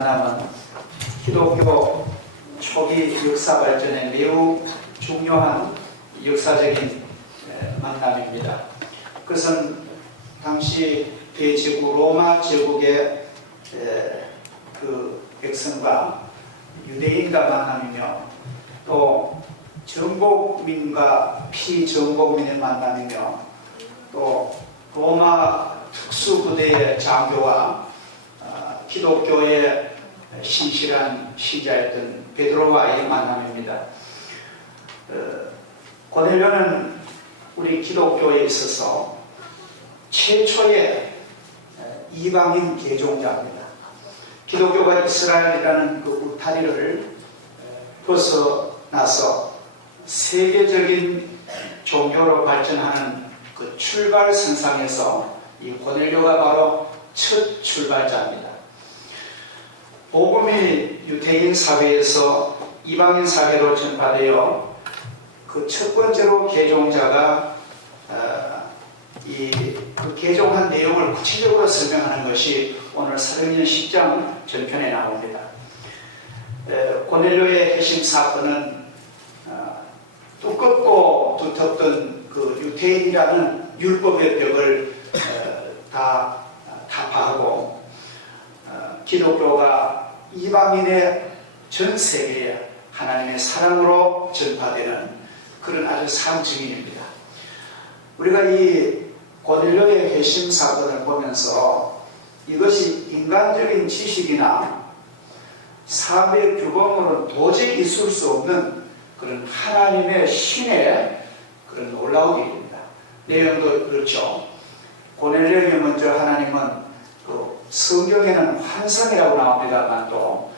만남은 기독교 초기 역사 발전에 매우 중요한 역사적인 만남입니다. 그것은 당시 대제국 로마 제국의 그 백성과 유대인과 만남이며, 또 정복민과 피정복민의 만남이며, 또 로마 특수부대의 장교와 기독교의 신실한 신자였던 베드로와의 만남입니다. 고넬료는 우리 기독교에 있어서 최초의 이방인 개종자입니다. 기독교가 이스라엘이라는 그 울타리를 벗어나서 세계적인 종교로 발전하는 그 출발선상에서 이 고넬료가 바로 첫 출발자입니다. 복음이 유대인 사회에서 이방인 사회로 전파되어 그 첫 번째로 개종자가 그 개종한 내용을 구체적으로 설명하는 것이 오늘 사도행전 10장 전편에 나옵니다. 고넬료의 핵심 사건은 두껍고 두텁던 그 유대인이라는 율법의 벽을 다 타파하고 기독교가 이방인의 전 세계에 하나님의 사랑으로 전파되는 그런 아주 상징입니다. 우리가 이 고넬료의 회심 사건을 보면서 이것이 인간적인 지식이나 사회 규범으로는 도저히 있을 수 없는 그런 하나님의 신의 그런 놀라운 일입니다. 내용도 그렇죠. 고넬료에게 먼저 하나님은 그 성경에는 환상이라고 나옵니다만, 또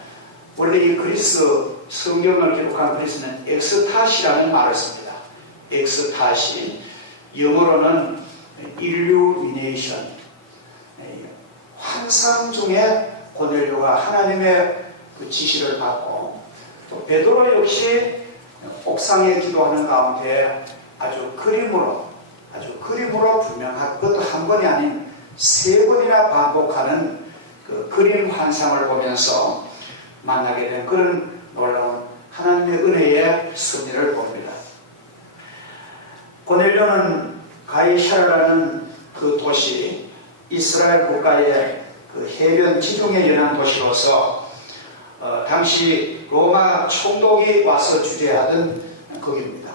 원래 이 그리스 성경을 기록한 그리스는 엑스타시라는 말을 씁니다. 엑스타시, 영어로는 일루미네이션, 환상 중에 고넬료가 하나님의 그 지시를 받고, 또 베드로 역시 옥상에 기도하는 가운데 아주 그림으로 분명한, 그것도 한 번이 아닌 세 번이나 반복하는 그 그림 환상을 보면서 만나게 된 그런 놀라운 하나님의 은혜의 섭리를 봅니다. 고넬료는 가이사라라는 그 도시, 이스라엘 국가의 그 해변 지중해 연안 도시로서 당시 로마 총독이 와서 주재하던 거기입니다.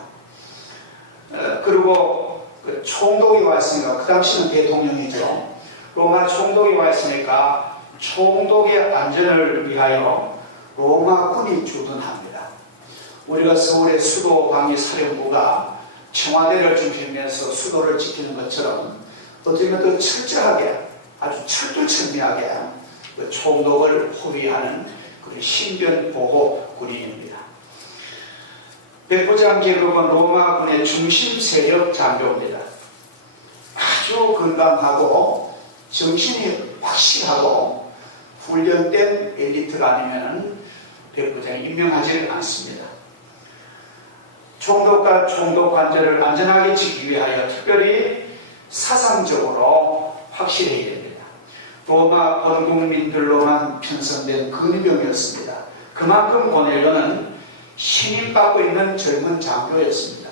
그리고 그 총독이 왔으니까, 그 당시는 대통령이죠. 로마 총독이 왔으니까 총독의 안전을 위하여 로마군이 주둔합니다. 우리가 서울의 수도 방위 사령부가 청와대를 중심해서 수도를 지키는 것처럼 어떻게 보면 더 철저하게, 아주 철두철미하게 그 총독을 호위하는 그런 신변 보호 군인입니다. 백부장 계급은 로마군의 중심 세력 장교입니다. 아주 건강하고 정신이 확실하고 훈련된 엘리트가 아니면 백부장이 임명하지 않습니다. 총독과 총독 관절을 안전하게 지키기 위하여 특별히 사상적으로 확실해야 됩니다. 로마 본국민들로만 편성된 근위병이었습니다. 그만큼 고넬료는 신임받고 있는 젊은 장교였습니다.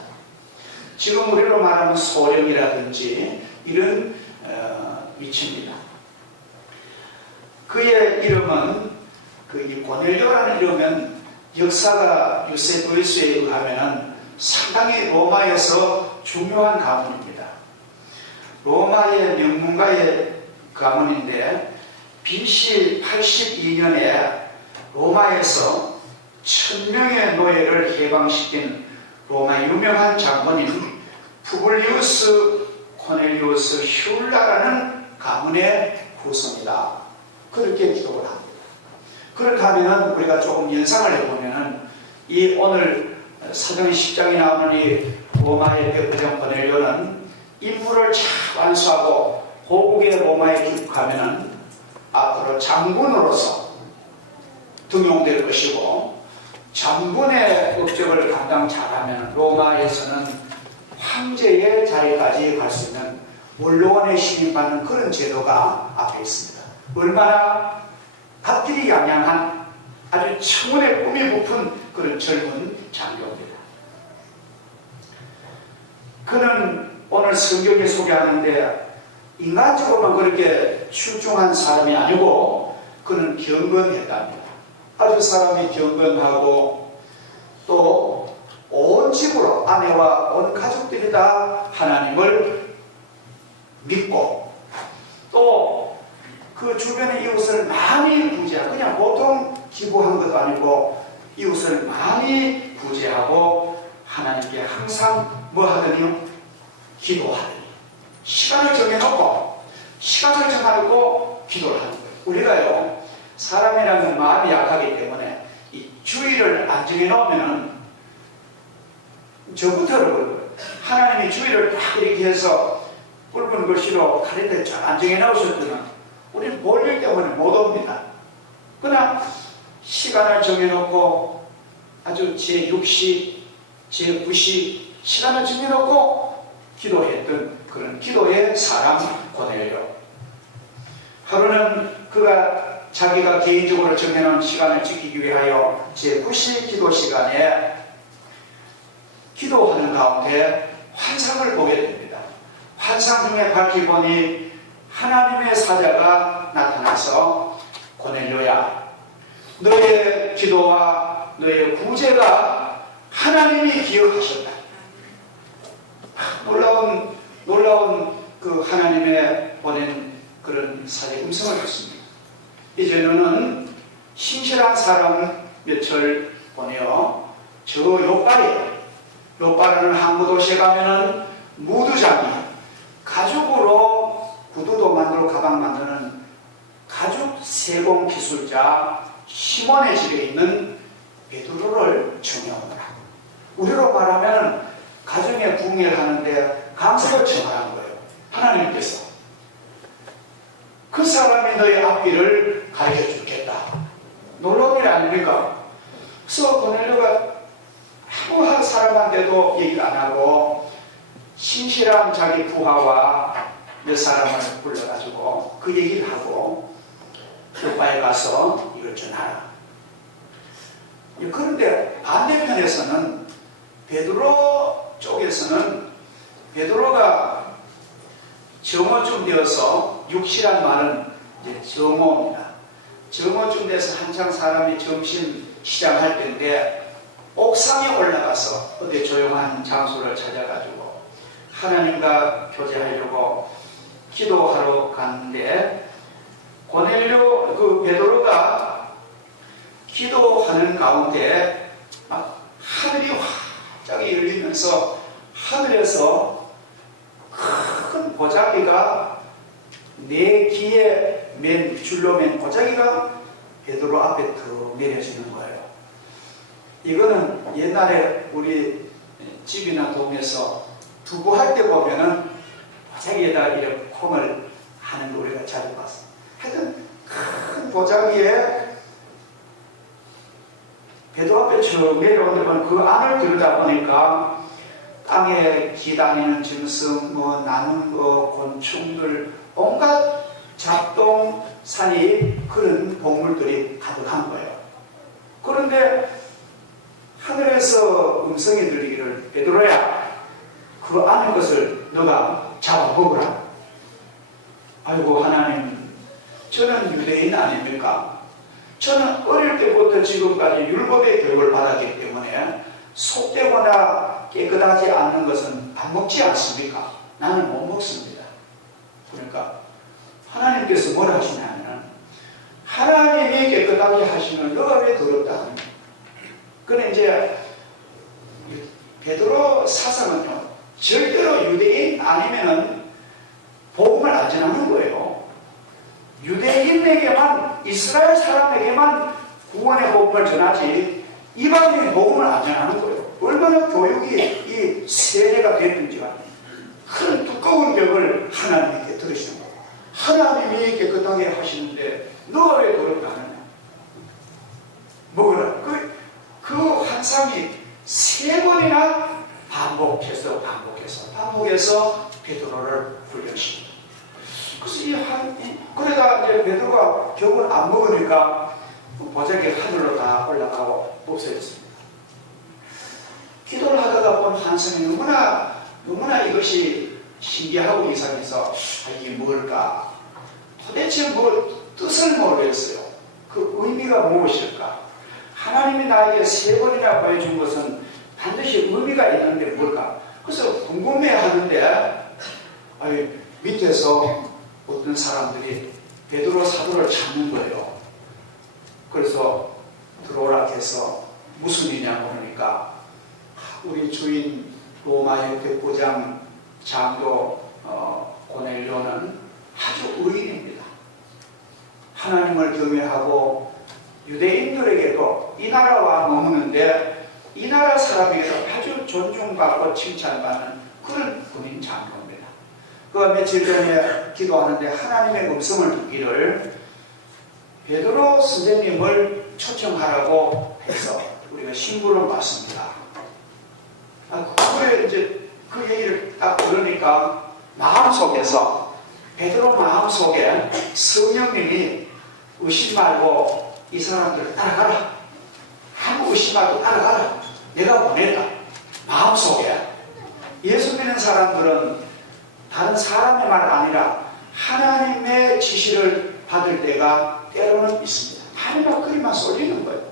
지금 우리로 말하면 소령이라든지 이런 위치입니다. 그의 이름은, 이 고넬료라는 이름은 역사가 유세부에스에 의하면 상당히 로마에서 중요한 가문입니다. 로마의 명문가의 가문인데, BC 82년에 로마에서 1000명의 노예를 해방시킨 로마 유명한 장본인 푸블리우스 코넬리우스 슐라라는 가문의 후손이다, 그렇게 기록을 합니다. 그렇다면 우리가 조금 연상을 해보면 이 오늘 사도행전 10장에 나오는 이 로마의 백부장 고넬료는 임무를 잘 완수하고 고국의 로마에 귀국하면 앞으로 장군으로서 등용될 것이고, 장군의 업적을 감당 잘하면 로마에서는 황제의 자리까지 갈 수 있는, 원로원에 신임받는 그런 제도가 앞에 있습니다. 얼마나 앞길이 양양한 아주 청혼의 꿈이 부푼 그런 젊은 장교입니다. 그는 오늘 성경이 소개하는데 인간적으로만 그렇게 출중한 사람이 아니고 그는 경건했답니다. 아주 사람이 경건하고 또 온 집으로 아내와 온 가족들이 다 하나님을 믿고 또 그 주변의 이웃을 많이 구제하고 그냥 보통 기부한 것도 아니고 이웃을 많이 구제하고 하나님께 항상 뭐 하더니요? 기도하더니 시간을 정해놓고 기도를 하는 거예요. 우리가요 사람이라는 마음이 약하기 때문에 이 주의를 안 정해놓으면 저부터 그러고요. 하나님이 주의를 딱 이렇게 해서 붉은 글씨로 가리대 쫙 안 정해놓으셨더니 우리는 볼일 때문에 못 옵니다. 그러나 시간을 정해놓고 아주 제6시, 제9시 시간을 정해놓고 기도했던 그런 기도의 사람 고넬료. 하루는 그가 자기가 개인적으로 정해놓은 시간을 지키기 위하여 제9시 기도 시간에 기도하는 가운데 환상을 보게 됩니다. 환상 중에 밝히 보니 하나님의 사자가 나타나서 고넬료야, 너의 기도와 너의 구제가 하나님이 기억하셨다. 놀라운 그 하나님의 보낸 그런 사제 음성을 듣습니다. 이제 너는 신실한 사람 몇을 보내어 저 요빠라는 항구 도시에 가면은 무두장이 가죽으로 구두도 만들고 가방 만드는 가죽 세공 기술자 시몬의 집에 있는 베드로를 청해오느라. 우리로 말하면 가정에 궁예를 하는데 강석을 청하는 거예요. 하나님께서 그 사람이 너의 앞길을 가르쳐 주겠다. 놀라운 일 아닙니까? 그래서 고넬료가 아무 사람한테도 얘기를 안 하고 신실한 자기 부하와 몇 사람을 불러가지고 그 얘기를 하고 요빠에 가서 이걸 전하라. 그런데 반대편에서는 베드로 쪽에서는 베드로가 정오쯤 되어서 육시란 말은 이제 정오입니다. 정오쯤 돼서 한창 사람이 점심 시작할 때인데 옥상에 올라가서 어디 조용한 장소를 찾아가지고 하나님과 교제하려고 기도하러 갔는데 고넬료 그 베드로가 기도하는 가운데 막 하늘이 활짝 열리면서 하늘에서 큰 보자기가 네 기에 줄로 맨 보자기가 베드로 앞에 더 내려지는 거예요. 이거는 옛날에 우리 집이나 동에서 두부할 때 보면은 보자기에다 이렇게 콩을 하는 거 우리가 잘 봤어. 하여튼 큰 보자기에 베드로 앞에 쭉 내려오면 그 안을 들여다보니까 땅에 기다니는 짐승, 나는 곤충들, 온갖 잡동산이 그런 동물들이 가득한 거예요. 그런데 하늘에서 음성이 들리기를 베드로야, 그 안의 것을 너가 잡아먹으라. 아이고 하나님, 저는 유대인 아닙니까? 저는 어릴 때부터 지금까지 율법의 교육을 받았기 때문에 속되거나 깨끗하지 않는 것은 안 먹지 않습니까? 나는 못 먹습니다. 그러니까 하나님께서 뭐라 하시냐면 하나님이 깨끗하게 하시면 너가 왜 더럽다 하느냐. 그런데 이제 베드로 사상은요, 절대로 유대인 아니면은 복음을 안 전하는 거예요. 유대인에게만, 이스라엘 사람에게만 구원의 복음을 전하지 이방인 복음을 안 전하는 거예요. 얼마나 교육이 이 세례가 됐는지가 큰 두꺼운 벽을 하나님께 들으시는 거예요. 하나님이 깨끗하게 하시는데 너가 왜 더럽다 하느냐. 뭐라 그 환상이 3번이나 반복해서 베드로를 훈련시킵니다. 그래서 그러다 이제 베드로가 결국은 안 먹으니까 보자기 하늘로 다 올라가고 없어졌습니다. 기도를 하다가 본 한성이 너무나 이것이 신기하고 이상해서 이게 뭘까? 도대체 뜻을 모르겠어요. 그 의미가 무엇일까? 하나님이 나에게 3번이나 보여준 것은 반드시 의미가 있는데 뭘까? 그래서 궁금해 하는데 밑에서 어떤 사람들이 베드로 사도를 찾는 거예요. 그래서 들어오라 해서 무슨 일이냐 그러니까 우리 주인 로마의 백부장 장교 고넬료는 아주 의인입니다. 하나님을 경외하고 유대인들에게도 이 나라와 머무는데 이 나라 사람에게도 아주 존중받고 칭찬받는 그런 군인 장교입니다. 그가 며칠 전에 기도하는데 하나님의 음성을 듣기를 베드로 선생님을 초청하라고 해서 우리가 신부를 받습니다. 그래 이제 그 얘기를 딱 들으니까 마음속에서 베드로 마음속에 성령님이 의심 말고 이 사람들을 따라가라. 아무 의심 말고 따라가라. 내가 보냈다. 마음속에 예수 믿는 사람들은 다른 사람의 말 아니라 하나님의 지시를 받을 때가 때로는 있습니다. 하나님의 그리만 쏠리는 거예요.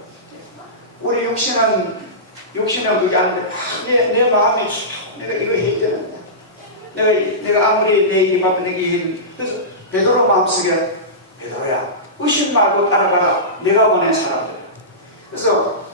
우리 육신은 그게 아닌데 내 마음이 내가 이거 해야 되는데 내가 아무리 내 입 앞에 내게 그래서 베드로 마음속에 베드로야 의심 말고 따라가라. 내가 보낸 사람들. 그래서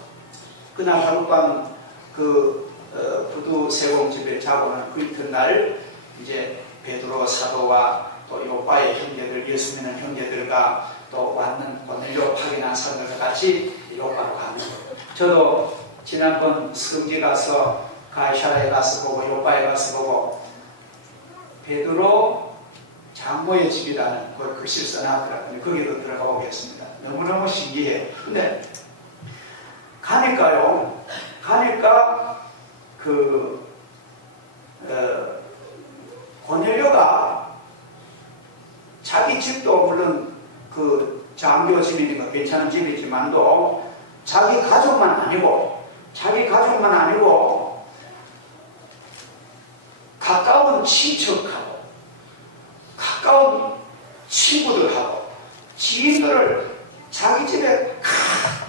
그날 하룻밤 부두 세공집에 자고는 그 이튿날 이제 베드로 사도와 또 요바의 형제들, 예수 믿는 형제들과 또 왔는 고넬료 파견한 사람들과 같이 요바로 가는 거예요. 저도 지난번 성지 가서 가이사라에 가서 보고 요바에 가서 보고 베드로 장모의 집이라는 걸 글씨를 써놨더라고요. 거기로 들어가 보겠습니다. 너무너무 신기해. 근데 가니까 고넬료가 자기 집도 물론 그 장교 집이니까 괜찮은 집이지만도 자기 가족만 아니고 가까운 친척하고 가까운 친구들하고 지인들을 자기 집에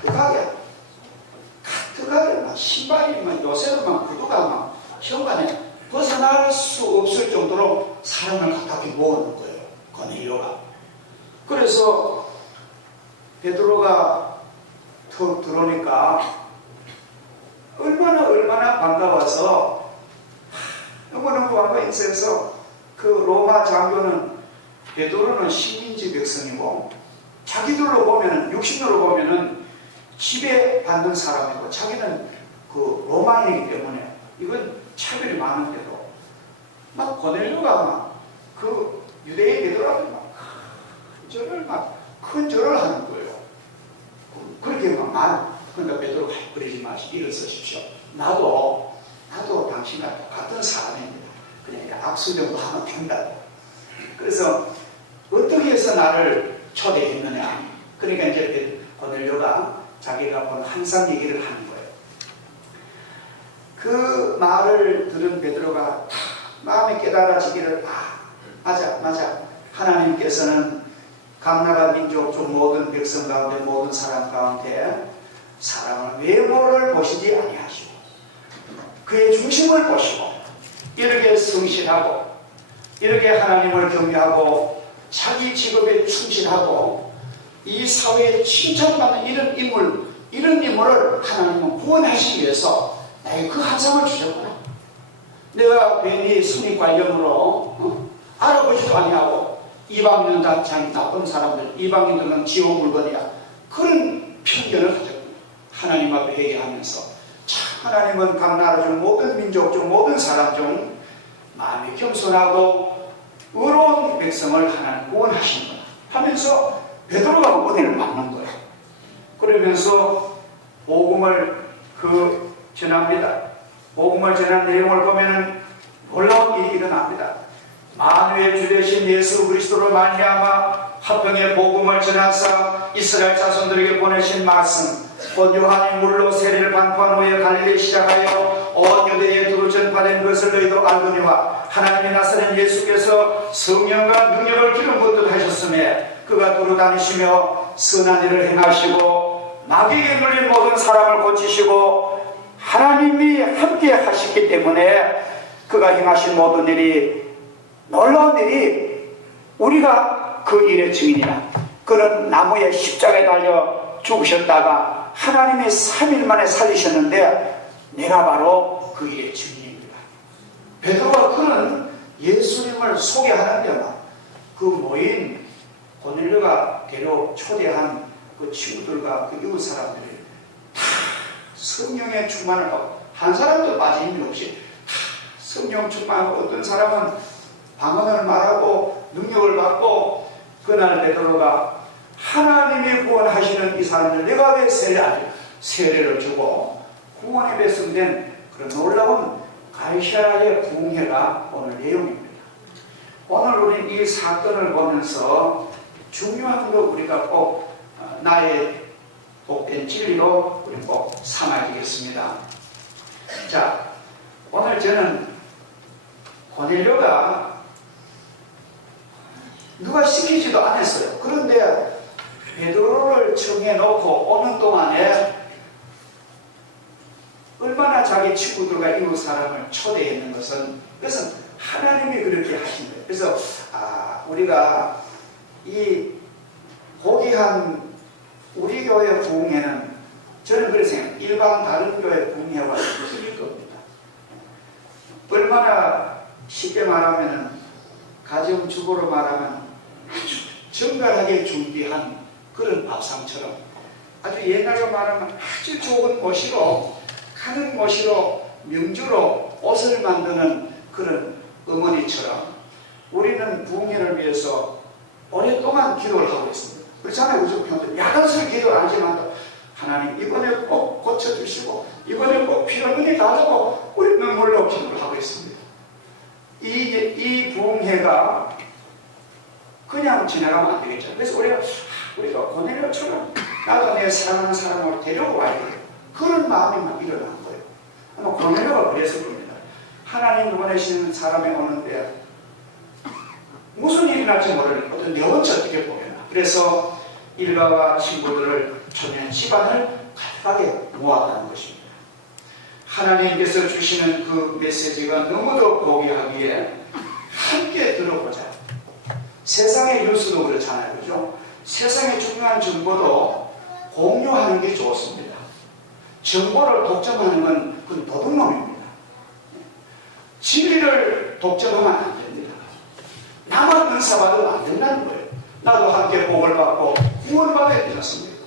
가득하게 막 신발이 막 요새는 막 구두가 막 현관에 벗어날 수 없을 정도로 사람을 가깝게 모으는 거예요. 고넬료가. 그래서 베드로가 턱 들어오니까 얼마나 반가워서 너무너무 반가워서 그 로마 장교는 베드로는 식민지 백성이고 자기들로 보면은 육신으로 보면은 지배받는 사람이고 자기는 그 로마인이기 때문에 이건 차별이 많은데도 막 고넬료가 막 그 유대인 베드로한테 막 큰 절을 하는 거예요. 그렇게 막 그러니까 베드로가 그러지 마시고 일어서십시오. 나도 당신과 같은 사람입니다. 그냥 악수 정도 하면 된다고. 그래서 어떻게 해서 나를 초대했느냐. 그러니까 이제 고넬료가 자기가 본 환상 얘기를 하는 거예요. 그 말을 들은 베드로가 마음에 깨달아지기를 맞아. 하나님께서는 각 나라 민족 중 모든 백성 가운데 모든 사람 가운데 사람을 외모를 보시지 아니하시고 그의 중심을 보시고 이렇게 성실하고 이렇게 하나님을 경외하고 자기 직업에 충실하고 이 사회에 칭찬받는 이런 인물을 하나님은 구원하시기 위해서 나에게 그 한상을 주셨구나. 내가 괜히 순위관념으로 알아보지도 아니하고 이방인은 다 자기 나쁜 사람들, 이방인들은 지옥 물건이야. 그런 편견을 가졌구나. 하나님 앞에 회개하면서 참 하나님은 각 나라 중 모든 민족 중 모든 사람 중 마음이 겸손하고 의로운 백성을 하나님 구원하시는구나 하면서 베드로가 은혜를 받는 거예요. 그러면서 복음을 전합니다. 복음을 전한 내용을 보면은 놀라운 일이 일어납니다. 만유의 주 되신 예수 그리스도로 말미암아 화평의 복음을 전하사 이스라엘 자손들에게 보내신 말씀, 곧 요한이 물로 세례를 반포한 후에 갈릴리 시작하여 온 유대에 두루 전파된 것을 너희도 알거니와 하나님이 나사렛 예수께서 성령과 능력을 기름 붓듯 하셨음에 그가 두루 다니시며 선한 일을 행하시고 마귀에게 눌린 모든 사람을 고치시고 하나님이 함께 하셨기 때문에 그가 행하신 모든 일이, 놀라운 일이 우리가 그 일의 증인이라. 그는 나무에 십자가에 달려 죽으셨다가 하나님이 3일 만에 살리셨는데 내가 바로 그 일의 증인입니다. 베드로가 그는 예수님을 소개하는 데만 그 모인 고넬료가 데려 초대한 그 친구들과 그 이웃 사람들이 다 성령의 충만을 받고, 한 사람도 빠짐이 없이 다 성령 충만하고, 어떤 사람은 방언을 말하고 능력을 받고, 그날 베드로가 하나님이 구원하시는 이 사람들 내가 왜 세례를 주고 구원에 배송된 그런 놀라운 갈시아의 부흥회가 오늘 내용입니다. 오늘 우리는 이 사건을 보면서 중요한 거 우리가 꼭 나의 복된 진리로 우리 꼭 삼아야 되겠습니다. 자, 오늘 저는 고넬료가 누가 시키지도 않았어요. 그런데 베드로를 청해놓고 오는 동안에 얼마나 자기 친구들과 이웃 사람을 초대했는 것은, 그것은 하나님이 그렇게 하신 거예요. 그래서 우리가 이 고귀한 우리 교회 부흥회는, 저는 그렇게 생각해요. 일반 다른 교회 부흥회와 틀릴 겁니다. 얼마나 쉽게 말하면, 가정주부로 말하면 아주 정갈하게 준비한 그런 밥상처럼, 아주 옛날로 말하면 아주 좋은 모시로, 가는 모시로 명주로 옷을 만드는 그런 어머니처럼 우리는 부흥회를 위해서 오랫동안 기도를 하고 있습니다. 그렇잖아요. 우리 편들 야단스러운 기도를 하지만 하나님 이번에 꼭 고쳐주시고 이번에 꼭 필요한 은혜 달라고 우리 눈물로 기도를 하고 있습니다. 이 부흥회가 그냥 지나가면 안 되겠죠. 그래서 우리가 고넬료처럼 나도 내 사랑하는 사람을 데려고 와야 돼요. 그런 마음이 막 일어난 거예요. 아마 고넬료가 그랬을 겁니다. 하나님 보내신 사람이 오는데 무슨 일이 날지 모르는 어떤 내원치 어떻게 보면, 그래서 일가와 친구들을 초대한 집안을 가득하게 모았다는 것입니다. 하나님께서 주시는 그 메시지가 너무도 고귀하기에 함께 들어보자. 세상의 뉴스도 그렇잖아요. 그죠? 세상의 중요한 정보도 공유하는 게 좋습니다. 정보를 독점하는 건 그건 도둑놈입니다. 진리를 독점하면 안 됩니다. 나만 은사받으면 안 된다는 거예요. 나도 함께 복을 받고 구원받아야 되지 않습니까?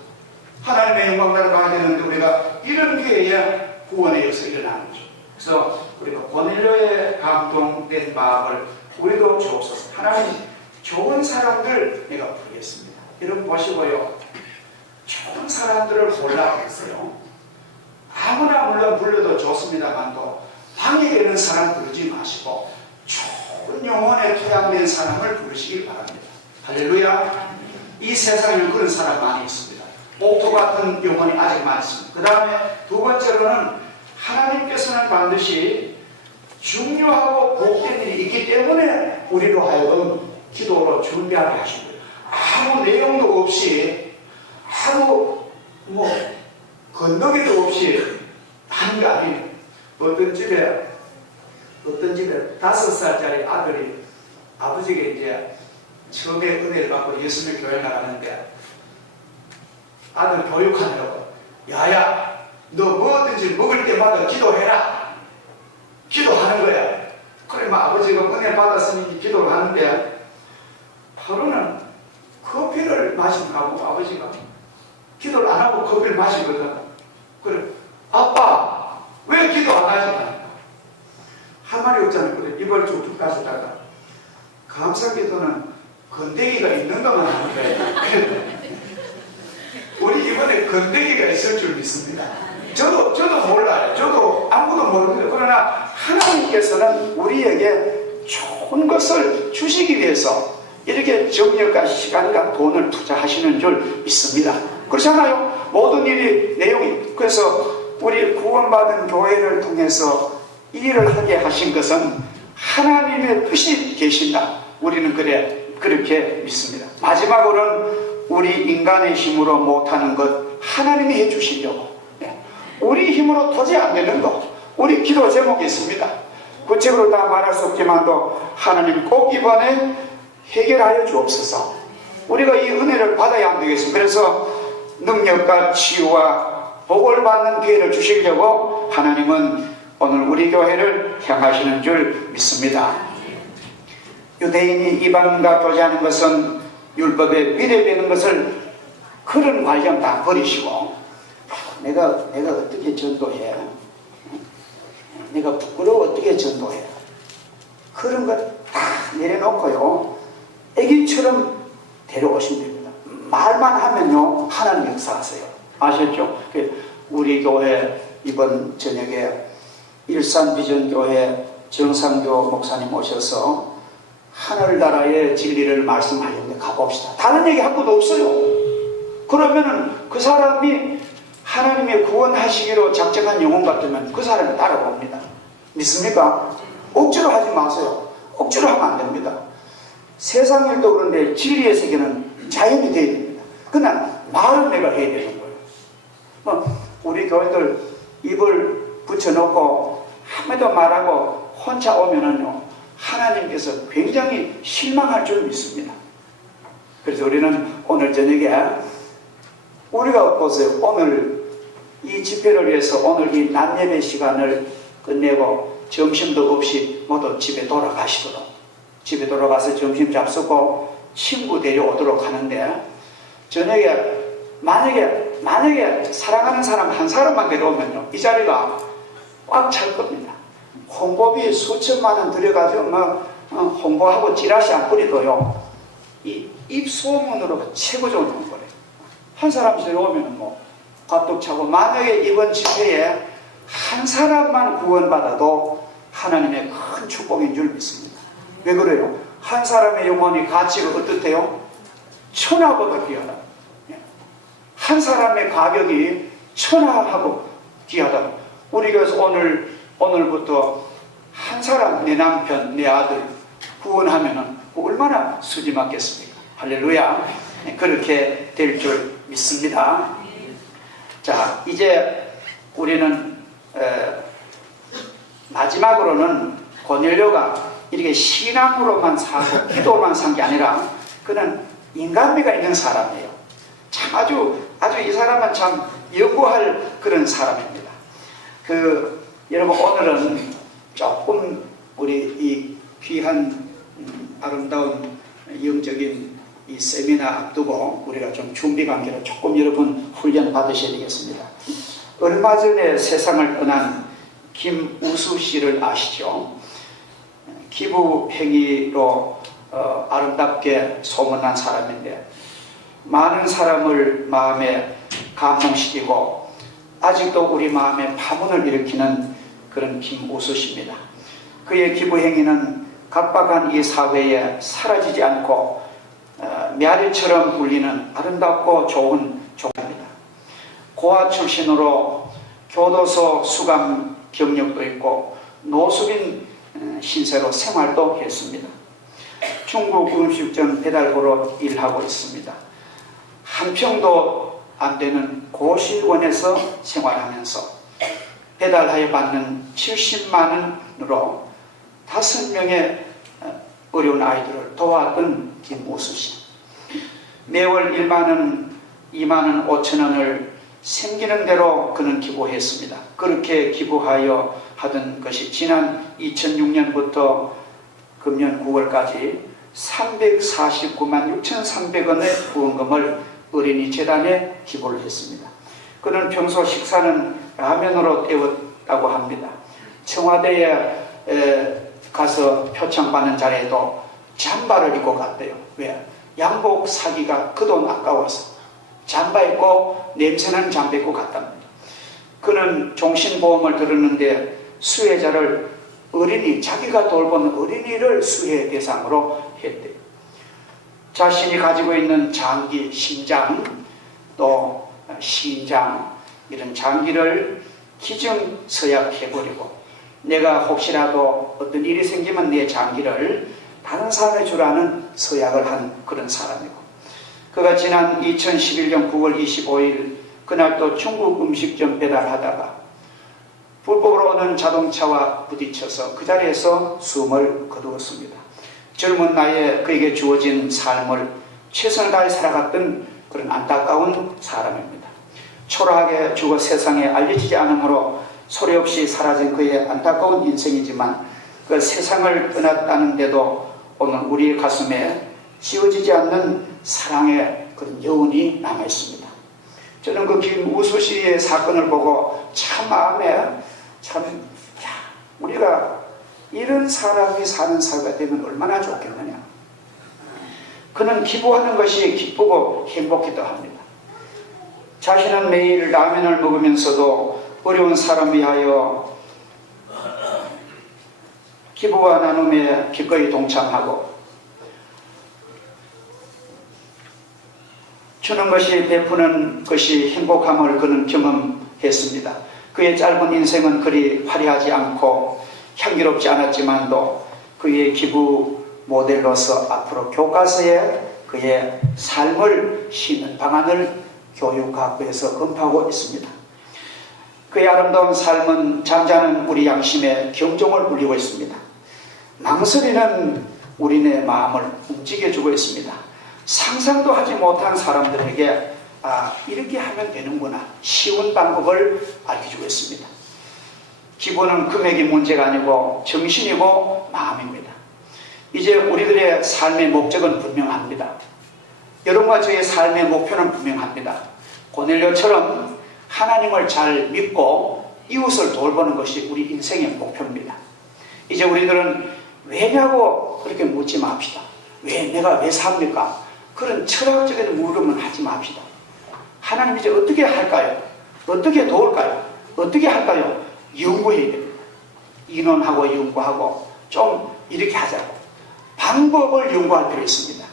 하나님의 영광을 봐야 되는데 우리가 이런 기회에 구원의 역사가 일어나는 거죠. 그래서 우리가 고넬료의 감동된 마음을 우리도 주옵소서. 하나님 좋은 사람들 내가 부르겠습니다. 여러분 보시고요. 좋은 사람들을 골라보세요. 아무나 물론 불러도 좋습니다만도 방해가 있는 사람 부르지 마시고 좋은 영혼에 토양된 사람을 부르시길 바랍니다. 할렐루야. 이 세상에는 그런 사람 많이 있습니다. 옥토 같은 영혼이 아직 많습니다. 그 다음에 두 번째로는 하나님께서는 반드시 중요하고 복된 일이 있기 때문에 우리로 하여금 기도로 준비하게 하신 거예요. 아무 내용도 없이, 아무 건더기도 없이 하는 게 아니에요. 어떤 집에 5살짜리 아들이 아버지가 이제 처음에 은혜를 받고 예수님 교회 나가는데 아들 교육하느라고, 야야 너 뭐든지 먹을 때마다 기도해라. 기도하는 거야. 그래 아버지가 은혜 받았으니 기도를 하는데 하루는 커피를 마시고 아버지가 기도를 안 하고 커피를 마시거든. 그래 아빠 왜 기도 안 하지? 한 말이 없잖아요. 그래 입을 쭉쭉 가시다가 감사기도는 건더기가 있는 것만 하는 거예요. 우리 이번에 건더기가 있을 줄 믿습니다. 저도 몰라요. 저도 아무도 모릅니다. 그러나 하나님께서는 우리에게 좋은 것을 주시기 위해서 이렇게 정력과 시간과 돈을 투자하시는 줄 믿습니다. 그렇잖아요. 모든 일이 내용이. 그래서 우리 구원받은 교회를 통해서 일을 하게 하신 것은 하나님의 뜻이 계신다. 우리는 그렇게 믿습니다. 마지막으로는 우리 인간의 힘으로 못하는 것 하나님이 해주시려고. 우리 힘으로 도저히 안 되는 것, 우리 기도 제목이 있습니다. 구체적으로 다 말할 수 없지만도 하나님 꼭 이번에 해결하여 주옵소서. 우리가 이 은혜를 받아야 안 되겠습니다. 그래서 능력과 치유와 복을 받는 기회를 주시려고 하나님은 오늘 우리 교회를 향하시는 줄 믿습니다. 유대인이 이방인과 교제하는 것은 율법에 위배되는 것을 그런 관념 다 버리시고, 내가 어떻게 전도해? 내가 부끄러워 어떻게 전도해? 그런 것 다 내려놓고요, 애기처럼 데려오시면 됩니다. 말만 하면요 하나님 역사하세요. 아셨죠? 우리 교회 이번 저녁에 일산비전교회 정상교 목사님 오셔서 하늘나라의 진리를 말씀하셨는데 가봅시다. 다른 얘기 한 것도 없어요. 그러면은 그 사람이 하나님의 구원하시기로 작정한 영혼 같으면 그 사람이 따라옵니다. 믿습니까? 억지로 하지 마세요. 억지로 하면 안 됩니다. 세상 일도 그런데 진리의 세계는 자연이 되어야 됩니다. 그냥 말은 내가 해야 되는 거예요. 우리 교회들 입을 붙여놓고 한마디도 말하고 혼자 오면은요 하나님께서 굉장히 실망할 줄 믿습니다. 그래서 우리는 오늘 저녁에 우리가 보세요. 오늘 이 집회를 위해서 오늘 이 낮 예배 시간을 끝내고 점심도 없이 모두 집에 돌아가시도록, 집에 돌아가서 점심 잡수고 친구 데려오도록 하는데, 저녁에 만약에 사랑하는 사람 한 사람만 데려오면요 이 자리가 꽉 찰 겁니다. 홍보비 수천만 원 들여가지고 홍보하고 찌라시 안 뿌리도요 이 입소문으로 최고 좋은 홍보래요. 한 사람 데려오면 가득 차고, 만약에 이번 집회에 한 사람만 구원받아도 하나님의 큰 축복인 줄 믿습니다. 왜 그래요? 한 사람의 영혼이 가치가 어떻대요? 천하보다 귀하다. 한 사람의 가격이 천하하고 귀하다. 우리 교회에서 오늘부터 한 사람, 내 남편, 내 아들 구원하면은 얼마나 수지 맞겠습니까? 할렐루야. 그렇게 될 줄 믿습니다. 자, 이제 우리는 마지막으로는 고넬료가 이렇게 신앙으로만 사고 기도로만 산 게 아니라 그는 인간미가 있는 사람이에요. 참 아주 이 사람은 참 연구할 그런 사람입니다. 여러분 오늘은 조금 우리 이 귀한 아름다운 영적인 이 세미나 앞두고 우리가 좀 준비 관계로 조금 여러분 훈련 받으셔야 되겠습니다. 얼마 전에 세상을 떠난 김우수 씨를 아시죠? 기부 행위로 아름답게 소문난 사람인데 많은 사람을 마음에 감동시키고 아직도 우리 마음에 파문을 일으키는 그런 김우수 씨입니다. 그의 기부 행위는 각박한 이 사회에 사라지지 않고 메아리처럼 울리는 아름답고 좋은 종입니다. 고아 출신으로 교도소 수감 경력도 있고 노숙인 신세로 생활도 했습니다. 중국 음식점 배달부로 일하고 있습니다. 한 평도 안 되는 고시원에서 생활하면서 배달하여 받는 70만 원으로 5명의 어려운 아이들을 도왔던 김우수 씨. 매월 1만 원, 2만 원, 5천 원을 생기는 대로 그는 기부했습니다. 그렇게 기부하여 하던 것이 지난 2006년부터 금년 9월까지 349만 6,300원의 후원금을 어린이 재단에 기부를 했습니다. 그는 평소 식사는 라면으로 때웠다고 합니다. 청와대에 가서 표창받는 자리에도 잠바를 입고 갔대요. 왜? 양복 사기가 그 돈 아까워서 잠바 입고 냄새나는 잠바 입고 갔답니다. 그는 종신보험을 들었는데 수혜자를 어린이, 자기가 돌보는 어린이를 수혜 대상으로 했대요. 자신이 가지고 있는 장기, 심장, 또 신장, 이런 장기를 기증서약해버리고, 내가 혹시라도 어떤 일이 생기면 내 장기를 다른 사람에 주라는 서약을 한 그런 사람이고, 그가 지난 2011년 9월 25일 그날 또 중국 음식점 배달하다가 불법으로 오는 자동차와 부딪혀서 그 자리에서 숨을 거두었습니다. 젊은 나이에 그에게 주어진 삶을 최선을 다해 살아갔던 그런 안타까운 사람입니다. 초라하게 죽어 세상에 알려지지 않으므로 소리 없이 사라진 그의 안타까운 인생이지만, 그 세상을 떠났다는데도 오늘 우리의 가슴에 지워지지 않는 사랑의 그런 여운이 남아있습니다. 저는 그 김우수 씨의 사건을 보고 참 마음에 우리가 이런 사람이 사는 사회가 되면 얼마나 좋겠느냐. 그는 기부하는 것이 기쁘고 행복기도 합니다. 자신은 매일 라면을 먹으면서도 어려운 사람 위하여 기부와 나눔에 기꺼이 동참하고, 주는 것이 베푸는 것이 행복함을 그는 경험했습니다. 그의 짧은 인생은 그리 화려하지 않고 향기롭지 않았지만도 그의 기부 모델로서 앞으로 교과서에 그의 삶을 싣는 방안을 교육학부에서 검토하고 있습니다. 그의 아름다운 삶은 잠자는 우리 양심에 경종을 울리고 있습니다. 망설이는 우리네 마음을 움직여주고 있습니다. 상상도 하지 못한 사람들에게 이렇게 하면 되는구나, 쉬운 방법을 알려주고 있습니다. 기부는 금액이 문제가 아니고 정신이고 마음입니다. 이제 우리들의 삶의 목적은 분명합니다. 여러분과 저의 삶의 목표는 분명합니다. 고넬료처럼 하나님을 잘 믿고 이웃을 돌보는 것이 우리 인생의 목표입니다. 이제 우리들은 왜냐고 그렇게 묻지 맙시다. 내가 왜 삽니까? 그런 철학적인 물음은 하지 맙시다. 하나님 이제 어떻게 할까요? 어떻게 도울까요? 어떻게 할까요? 연구해야 됩니다. 인원하고 연구하고 좀 이렇게 하자고 방법을 연구할 필요 있습니다.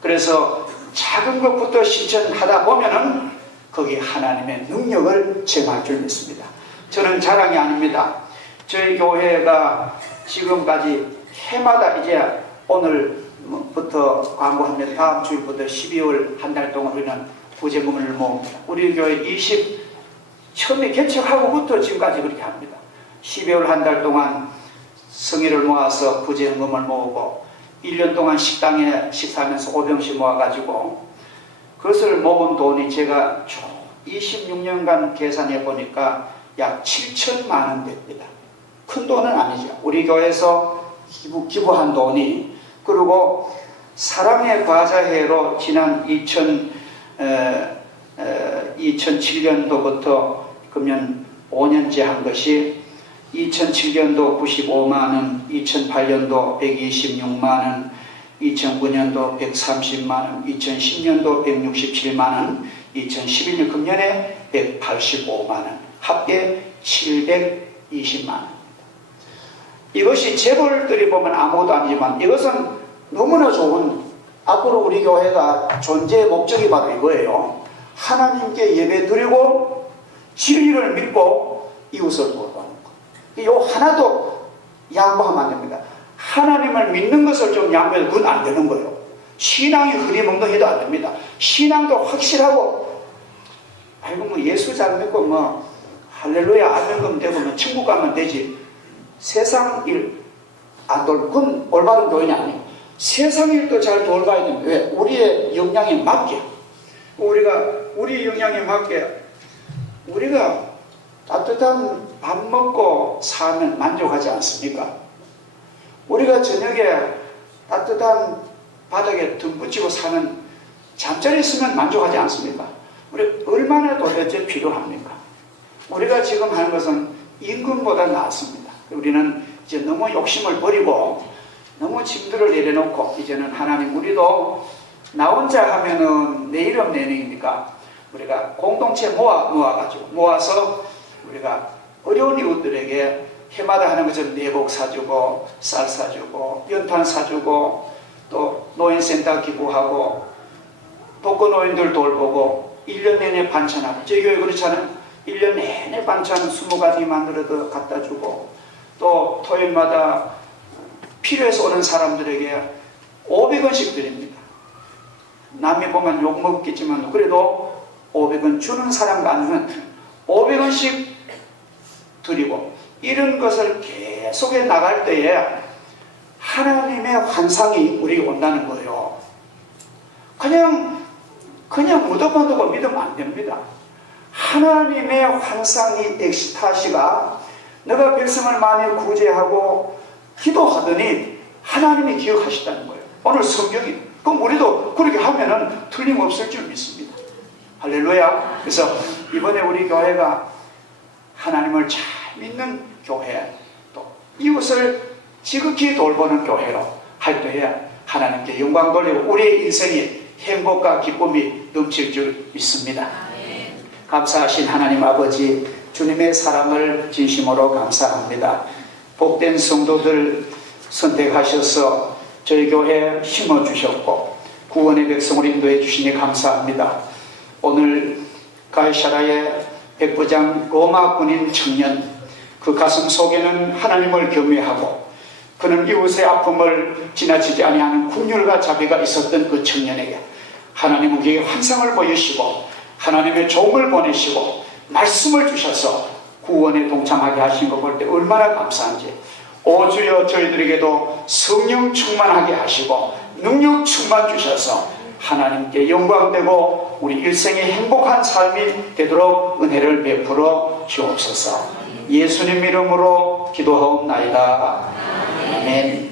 그래서 작은 것부터 실천하다 보면은 거기 하나님의 능력을 체험할 줄 믿습니다. 저는 자랑이 아닙니다. 저희 교회가 지금까지 해마다 이제 오늘부터 광고하면 다음 주부터 12월 한 달 동안 우리는 부재금을 모읍니다. 우리 교회 처음에 개척하고부터 지금까지 그렇게 합니다. 12월 한 달 동안 성의를 모아서 부재금을 모으고 1년 동안 식당에 식사하면서 5병씩 모아가지고 그것을 모은 돈이 제가 26년간 계산해 보니까 약 7천만 원 됩니다. 큰 돈은 아니죠. 우리 교회에서 기부한 돈이. 그리고 사랑의 과자회로 지난 2007년도부터 그러면 5년째 한 것이 2007년도 95만원, 2008년도 126만원, 2009년도 130만원, 2010년도 167만원, 2011년 금년에 185만원, 합계 720만원. 이것이 재벌들이 보면 아무것도 아니지만 이것은 너무나 좋은, 앞으로 우리 교회가 존재의 목적이 바로 이거예요. 하나님께 예배 드리고 진리를 믿고 이웃을 돌보는 것. 이 하나도 양보하면 안 됩니다. 하나님을 믿는 것을 좀 양보해도 그건 안 되는 거예요. 신앙이 흐리멍덩해도 안 됩니다. 신앙도 확실하고, 아이고 뭐 예수 잘 믿고 뭐 할렐루야 아멘 되고 천국 가면 되지. 세상 일 안 돌고 그건 올바른 교인이 아니에요. 세상 일도 잘 돌봐야 됩니다. 왜? 우리의 역량에 맞게. 우리 역량에 맞게 우리가 따뜻한 밥 먹고 사면 만족하지 않습니까? 우리가 저녁에 따뜻한 바닥에 등 붙이고 사는 잠자리 있으면 만족하지 않습니까? 우리 얼마나 도대체 필요합니까? 우리가 지금 하는 것은 임금보다 낫습니다. 우리는 이제 너무 욕심을 버리고 너무 짐들을 내려놓고 이제는 하나님, 우리도 나 혼자 하면은 내 이름 내 명이니까 우리가 공동체 모아서 우리가 어려운 이웃들에게 해마다 하는 것처럼 내복 사주고 쌀 사주고 연탄 사주고 또 노인센터 기부하고 독거노인들 돌보고 1년 내내 반찬하고, 저희 교회 그렇지 않아요? 1년 내내 반찬 20가지 만들어서 갖다 주고, 또 토요일마다 필요해서 오는 사람들에게 500원씩 드립니다. 남이 보면 욕먹겠지만 그래도 500원 주는 사람과 아니면 500원씩 드리고, 이런 것을 계속해 나갈 때에 하나님의 환상이 우리에게 온다는 거예요. 그냥 묻어만 두고 믿으면 안 됩니다. 하나님의 환상이 엑스타시가 너가 백성을 많이 구제하고 기도하더니 하나님이 기억하시다는 거예요. 오늘 성경이. 그럼 우리도 그렇게 하면은 틀림없을 줄 믿습니다. 할렐루야. 그래서 이번에 우리 교회가 하나님을 잘 믿는 교회, 또 이웃을 지극히 돌보는 교회로 할 때에 하나님께 영광 돌리고 우리의 인생이 행복과 기쁨이 넘칠 줄 믿습니다. 감사하신 하나님 아버지, 주님의 사랑을 진심으로 감사합니다. 복된 성도들 선택하셔서 저희 교회에 심어주셨고 구원의 백성을 인도해 주시니 감사합니다. 오늘 가이사라의 백부장 로마 군인 청년, 그 가슴 속에는 하나님을 경외하고 그는 이웃의 아픔을 지나치지 아니하는 긍휼과 자비가 있었던 그 청년에게 하나님은 그에게 환상을 보이시고 하나님의 종을 보내시고 말씀을 주셔서 구원에 동참하게 하신 거 볼 때 얼마나 감사한지. 오 주여, 저희들에게도 성령 충만하게 하시고 능력 충만 주셔서 하나님께 영광되고 우리 일생의 행복한 삶이 되도록 은혜를 베풀어 주옵소서. 예수님 이름으로 기도하옵나이다. 아멘.